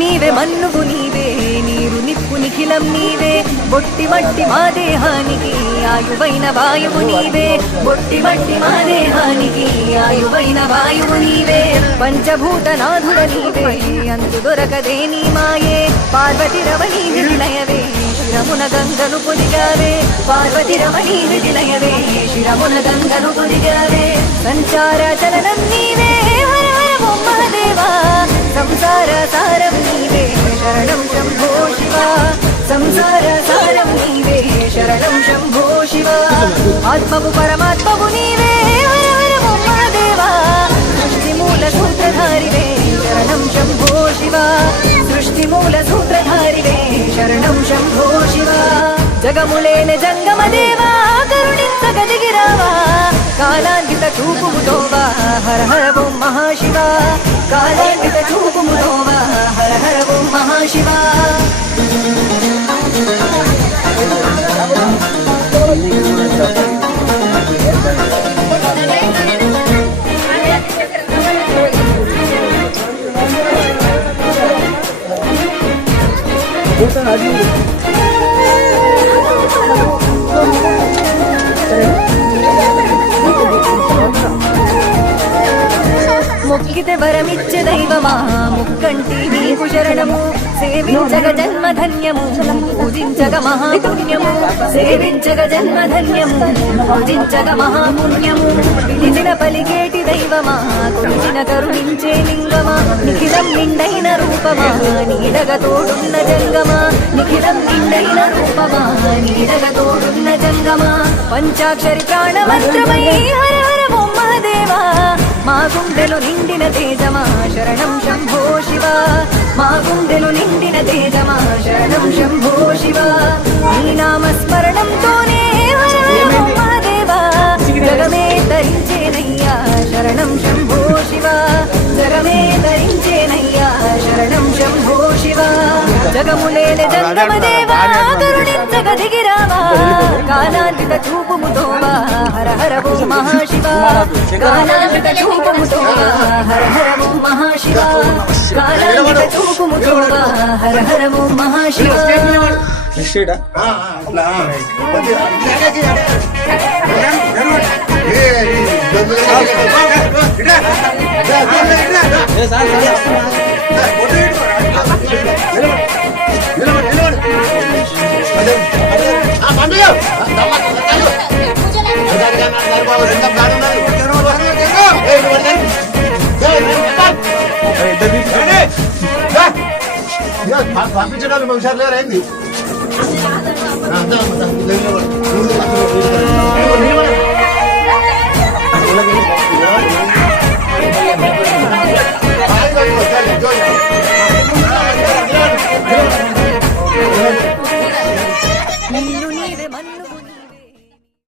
నీవే మన్నువు నీవే నీరు నిప్పు నిఖిలం నీవే బొట్టి మట్టి మా దేహానికి ఆయువైన వాయువు నీవే బొట్టి మట్టి మా దేహానికి ఆయువైన వాయువు నీవే పంచభూత నాథుడ నీవే అంతు దొరకదే నీ మాయే పార్వతి రమణీ విలయవే శిరమున గంగను పొదిగావే పార్వతి రమణీ విలయవే శిరమున గంగను పొదిగావే సంచార చలనం నీవే హర హర మహాదేవా సంసార సారం నీవే శరణం శంభో శివ సంసార సారం నీవే శరణం శంభో శివ ఆత్మవు పరమాత్మవు నీవే హర హర మహాదేవా సృష్టి మూల సూత్రధారివే శరణం శంభో శివ సృష్టి మూల సూత్రధారివే శరణం శంభో శివ జగములేన జంగమ దేవా కరుణించగ దిగిరావా కాలాంకిత చూపుముతోవా హర హర ఓం మహాశివ కాలాంకిత చూపుముతోవా హర హర ఓం మహాశివ మొక్కితే వరమిచ్చే దైవమా ముక్కంటి నీకు శరణము సేవించగ జన్మధన్యము పూజించగ మహాపుణ్యము సేవించగ జన్మధన్యము పూజించగ మహాపుణ్యము పిలిచిన పలికేటి దైవమా కొలిచిన కరుణించే లింగమా నిఖిలం నిండైన రూపమా నీడగ తోడున్న జంగమా నిఖిలం నిండైన రూపమా నీడగ తోడున్న జంగమా పంచాక్షరి ప్రాణమంత్రమై హర హర ఓం మహాదేవా మా గుండెలు నిండిన తేజమా శరణం శంభో శివ మా గుండెలు నిండిన తేజమా శరణం శంభో శివ నీ నామస్మరణంతోనే హర హర ఓం మహాదేవా జగమే ధరించేనయ్యా శరణం శంభో శివ జగమే ధరించేనయ్యా శరణం శంభో శివ జగములేన జంగమ దేవా కరుణించగ దిగిరావా కాలాంతిత చూపుముతోవా హర హర ఓం మహాశివ కాలాంతిత చూపుముతోవా హర హర ఓం మహాశివ కాలాంతిత చూపుముతోవా హర హర ఓం మహాశివ పంపించడానికి హుషారు లేరు ఏంది